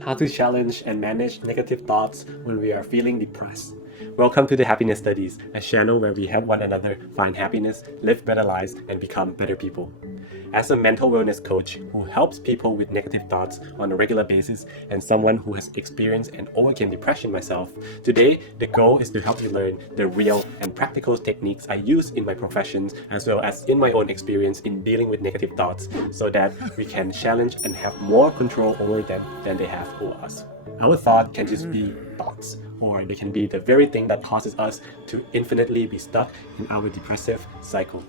how to challenge and manage negative thoughts when we are feeling depressed. Welcome to the Happiness Studies, a channel where we help one another find happiness, live better lives, and become better people. As a mental wellness coach who helps people with negative thoughts on a regular basis and someone who has experienced and overcame depression myself, today the goal is to help you learn the real and practical techniques I use in my professions as well as in my own experience in dealing with negative thoughts so that we can challenge and have more control over them than they have over us. Our thought can just be thoughts, or they can be the very thing that causes us to infinitely be stuck in our depressive cycle.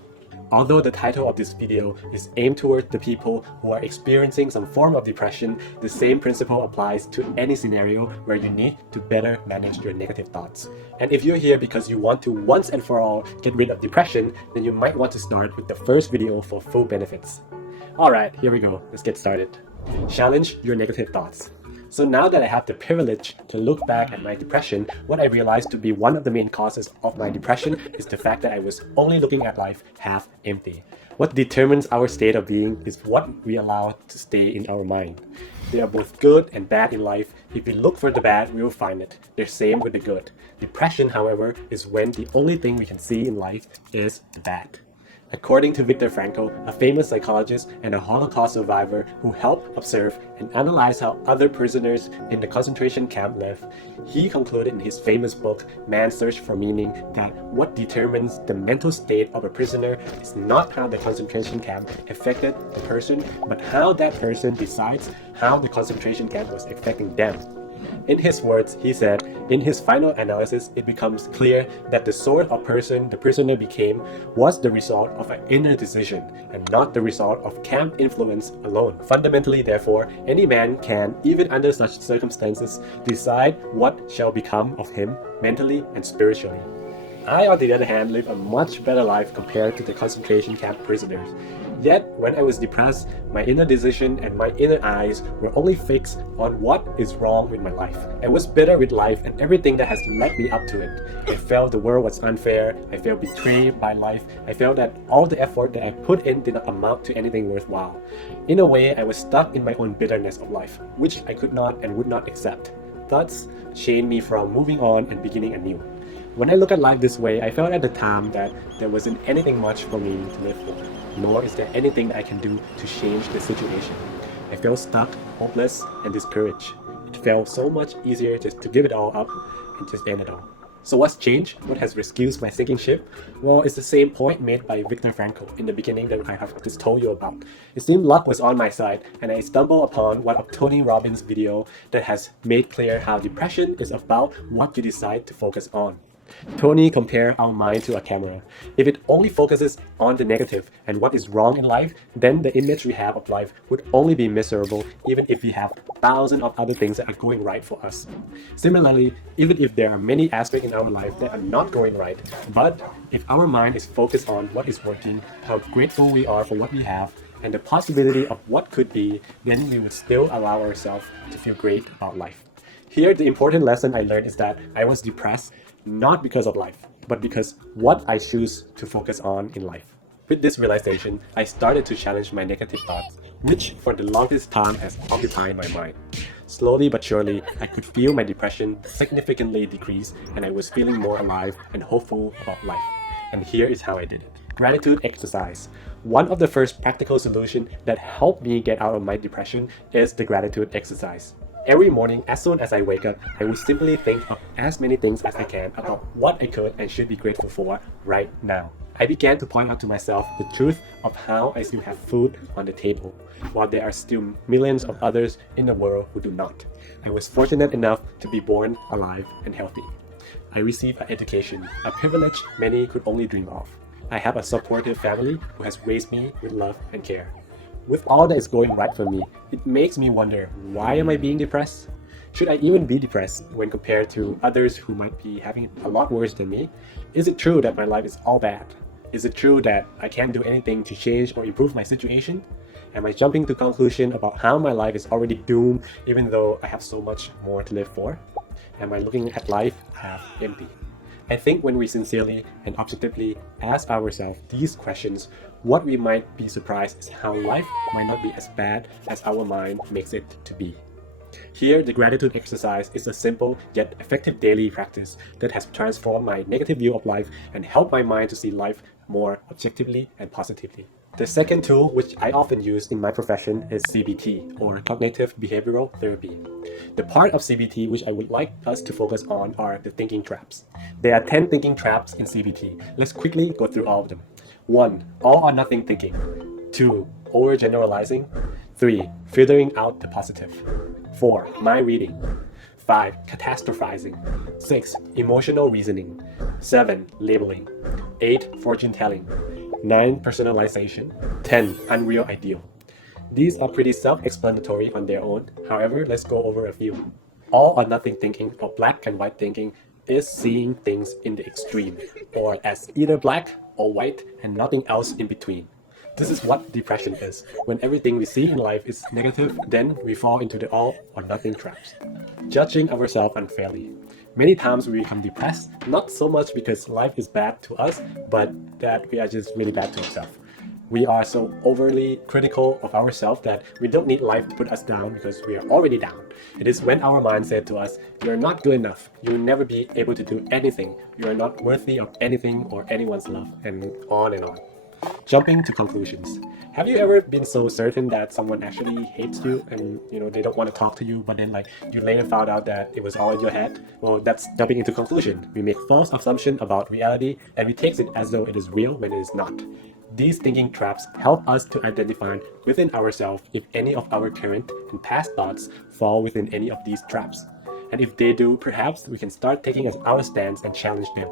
Although the title of this video is aimed towards the people who are experiencing some form of depression, the same principle applies to any scenario where you need to better manage your negative thoughts. And if you're here because you want to once and for all get rid of depression, then you might want to start with the first video for full benefits. Alright, here we go. Let's get started. Challenge your negative thoughts. So now that I have the privilege to look back at my depression, what I realized to be one of the main causes of my depression is the fact that I was only looking at life half empty. What determines our state of being is what we allow to stay in our mind. There are both good and bad in life. If we look for the bad, we will find it. The same with the good. Depression, however, is when the only thing we can see in life is the bad. According to Viktor Frankl, a famous psychologist and a Holocaust survivor who helped observe and analyze how other prisoners in the concentration camp lived, he concluded in his famous book, Man's Search for Meaning, that what determines the mental state of a prisoner is not how the concentration camp affected the person, but how that person decides how the concentration camp was affecting them. In his words, he said, in his final analysis, it becomes clear that the sort of person the prisoner became was the result of an inner decision and not the result of camp influence alone. Fundamentally, therefore, any man can, even under such circumstances, decide what shall become of him mentally and spiritually. I, on the other hand, live a much better life compared to the concentration camp prisoners. Yet, when I was depressed, my inner decision and my inner eyes were only fixed on what is wrong with my life. I was bitter with life and everything that has led me up to it. I felt the world was unfair. I felt betrayed by life. I felt that all the effort that I put in did not amount to anything worthwhile. In a way, I was stuck in my own bitterness of life, which I could not and would not accept. Thus, chained me from moving on and beginning anew. When I look at life this way, I felt at the time that there wasn't anything much for me to live for, nor is there anything I can do to change the situation. I felt stuck, hopeless, and discouraged. It felt so much easier just to give it all up and just end it all. So what's changed? What has rescued my sinking ship? Well, it's the same point made by Viktor Frankl in the beginning that I have just told you about. It seemed luck was on my side, and I stumbled upon one of Tony Robbins' video that has made clear how depression is about what you decide to focus on. Tony compared our mind to a camera. If it only focuses on the negative and what is wrong in life, then the image we have of life would only be miserable even if we have thousands of other things that are going right for us. Similarly, even if there are many aspects in our life that are not going right, but if our mind is focused on what is working, how grateful we are for what we have, and the possibility of what could be, then we would still allow ourselves to feel great about life. Here, the important lesson I learned is that I was depressed not because of life, but because what I choose to focus on in life. With this realization, I started to challenge my negative thoughts, which for the longest time has occupied my mind. Slowly but surely, I could feel my depression significantly decrease and I was feeling more alive and hopeful about life. And here is how I did it. Gratitude exercise. One of the first practical solutions that helped me get out of my depression is the gratitude exercise. Every morning, as soon as I wake up, I will simply think of as many things as I can about what I could and should be grateful for right now. I began to point out to myself the truth of how I still have food on the table, while there are still millions of others in the world who do not. I was fortunate enough to be born alive and healthy. I received an education, a privilege many could only dream of. I have a supportive family who has raised me with love and care. With all that is going right for me, it makes me wonder, why am I being depressed? Should I even be depressed when compared to others who might be having it a lot worse than me? Is it true that my life is all bad? Is it true that I can't do anything to change or improve my situation? Am I jumping to conclusion about how my life is already doomed even though I have so much more to live for? Am I looking at life half empty? I think when we sincerely and objectively ask ourselves these questions, what we might be surprised is how life might not be as bad as our mind makes it to be. Here, the gratitude exercise is a simple yet effective daily practice that has transformed my negative view of life and helped my mind to see life more objectively and positively. The second tool, which I often use in my profession, is CBT, or Cognitive Behavioral Therapy. The part of CBT which I would like us to focus on are the thinking traps. There are 10 thinking traps in CBT. Let's quickly go through all of them. 1. All or nothing thinking. 2. Overgeneralizing. 3. Filtering out the positive. 4. Mind reading. 5. Catastrophizing. 6. Emotional reasoning. 7. Labeling. 8. Fortune telling. 9. Personalization. 10. Unreal ideal. These are pretty self-explanatory on their own. However, let's go over a few. All or nothing thinking, or black and white thinking, is seeing things in the extreme, or as either black or white and nothing else in between. This is what depression is. When everything we see in life is negative, then we fall into the all or nothing traps. Judging ourselves unfairly. Many times we become depressed, not so much because life is bad to us, but that we are just really bad to ourselves. We are so overly critical of ourselves that we don't need life to put us down because we are already down. It is when our mind said to us, "You are not good enough. You will never be able to do anything. You are not worthy of anything or anyone's love," and on and on. Jumping to conclusions. Have you ever been so certain that someone actually hates you and they don't want to talk to you, but then you later found out that it was all in your head? Well, that's jumping into conclusion. We make false assumptions about reality and we take it as though it is real when it is not. These thinking traps help us to identify within ourselves if any of our current and past thoughts fall within any of these traps. And if they do, perhaps we can start taking our stance and challenge them.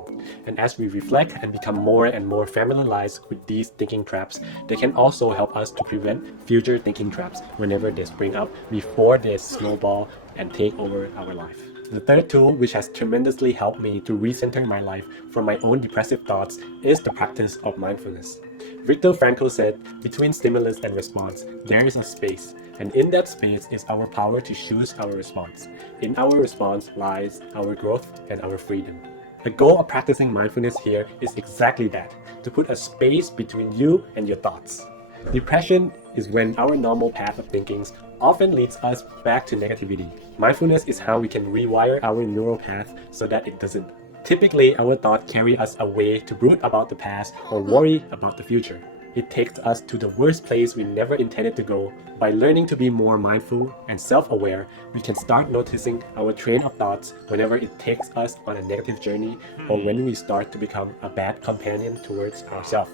And as we reflect and become more and more familiarized with these thinking traps, they can also help us to prevent future thinking traps whenever they spring up before they snowball and take over our life. The third tool, which has tremendously helped me to recenter my life from my own depressive thoughts, is the practice of mindfulness. Viktor Frankl said, "Between stimulus and response, there is a space, and in that space is our power to choose our response. In our response lies our growth and our freedom." The goal of practicing mindfulness here is exactly that, to put a space between you and your thoughts. Depression is when our normal path of thinking often leads us back to negativity. Mindfulness is how we can rewire our neural path so that it doesn't. Typically, our thoughts carry us away to brood about the past or worry about the future. It takes us to the worst place we never intended to go. By learning to be more mindful and self-aware, we can start noticing our train of thoughts whenever it takes us on a negative journey or when we start to become a bad companion towards ourselves.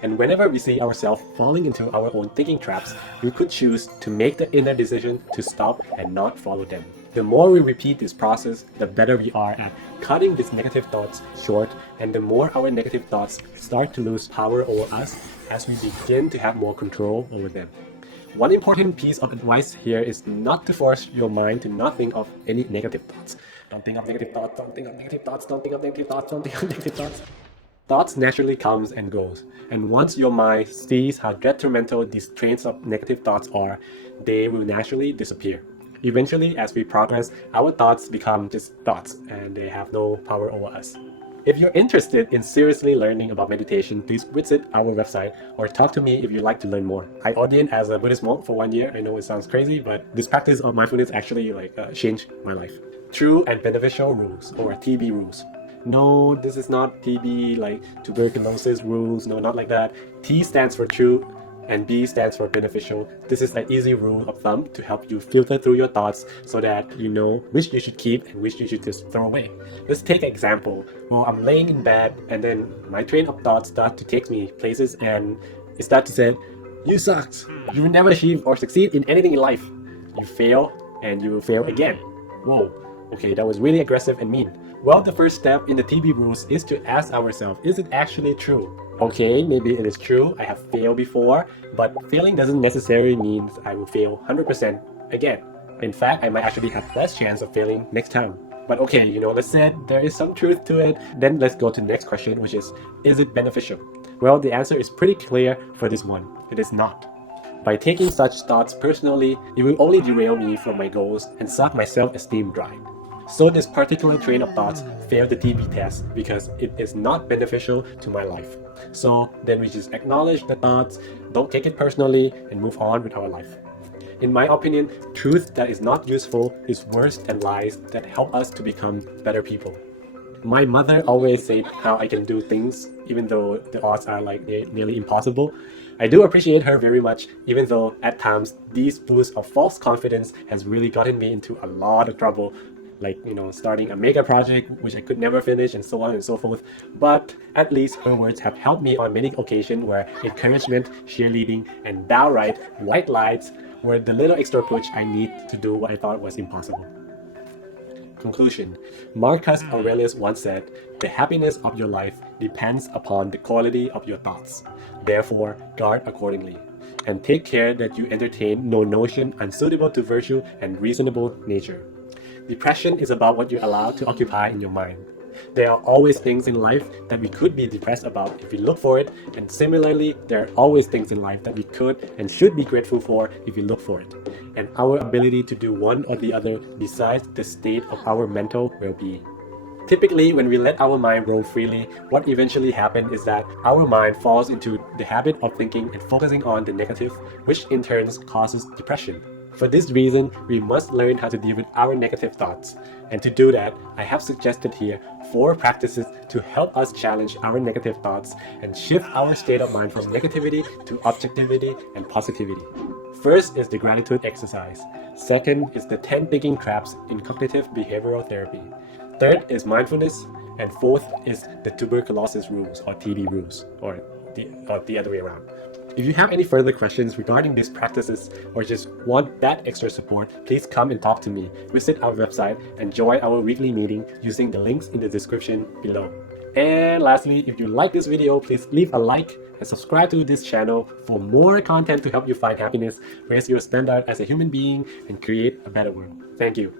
And whenever we see ourselves falling into our own thinking traps, we could choose to make the inner decision to stop and not follow them. The more we repeat this process, the better we are at cutting these negative thoughts short, and the more our negative thoughts start to lose power over us as we begin to have more control over them. One important piece of advice here is not to force your mind to not think of any negative thoughts. Don't think of negative thoughts, don't think of negative thoughts, don't think of negative thoughts, don't think of negative thoughts. Thoughts naturally comes and goes, and once your mind sees how detrimental these trains of negative thoughts are, they will naturally disappear. Eventually, as we progress, our thoughts become just thoughts, and they have no power over us. If you're interested in seriously learning about meditation, please visit our website or talk to me if you'd like to learn more. I ordained as a Buddhist monk for 1 year. I know it sounds crazy, but this practice of mindfulness actually changed my life. True and beneficial rules, or TB rules. No, this is not TB like tuberculosis rules. No, not like that. T stands for true and B stands for beneficial. This is an easy rule of thumb to help you filter through your thoughts so that you know which you should keep and which you should just throw away. Let's take an example. Well, I'm laying in bed and then my train of thoughts start to take me places and it starts to say, "You sucked. You will never achieve or succeed in anything in life. You fail and you will fail again." Whoa, okay, that was really aggressive and mean. Well, the first step in the TB rules is to ask ourselves, is it actually true? Okay, maybe it is true, I have failed before, but failing doesn't necessarily mean I will fail 100% again. In fact, I might actually have less chance of failing next time. But okay, let's say there is some truth to it. Then let's go to the next question, which is it beneficial? Well, the answer is pretty clear for this one. It is not. By taking such thoughts personally, it will only derail me from my goals and suck my self-esteem dry. So this particular train of thoughts failed the TB test because it is not beneficial to my life. So then we just acknowledge the thoughts, don't take it personally, and move on with our life. In my opinion, truth that is not useful is worse than lies that help us to become better people. My mother always said how I can do things even though the odds are like nearly impossible. I do appreciate her very much, even though at times these boosts of false confidence has really gotten me into a lot of trouble, like starting a mega project which I could never finish and so on and so forth. But at least her words have helped me on many occasions where encouragement, cheerleading, and downright white lies were the little extra push I need to do what I thought was impossible. Conclusion. Marcus Aurelius once said, "The happiness of your life depends upon the quality of your thoughts. Therefore, guard accordingly, and take care that you entertain no notion unsuitable to virtue and reasonable nature." Depression is about what you allow to occupy in your mind. There are always things in life that we could be depressed about if we look for it, and similarly, there are always things in life that we could and should be grateful for if we look for it. And our ability to do one or the other decides the state of our mental well-being. Typically, when we let our mind roam freely, what eventually happens is that our mind falls into the habit of thinking and focusing on the negative, which in turn causes depression. For this reason, we must learn how to deal with our negative thoughts. And to do that, I have suggested here 4 practices to help us challenge our negative thoughts and shift our state of mind from negativity to objectivity and positivity. First is the gratitude exercise. Second is the 10 thinking traps in cognitive behavioral therapy. Third is mindfulness. And fourth is the tuberculosis rules, or TB rules, or the other way around. If you have any further questions regarding these practices or just want that extra support, please come and talk to me. Visit our website and join our weekly meeting using the links in the description below. And lastly, if you like this video, please leave a like and subscribe to this channel for more content to help you find happiness, raise your standard as a human being, and create a better world. Thank you.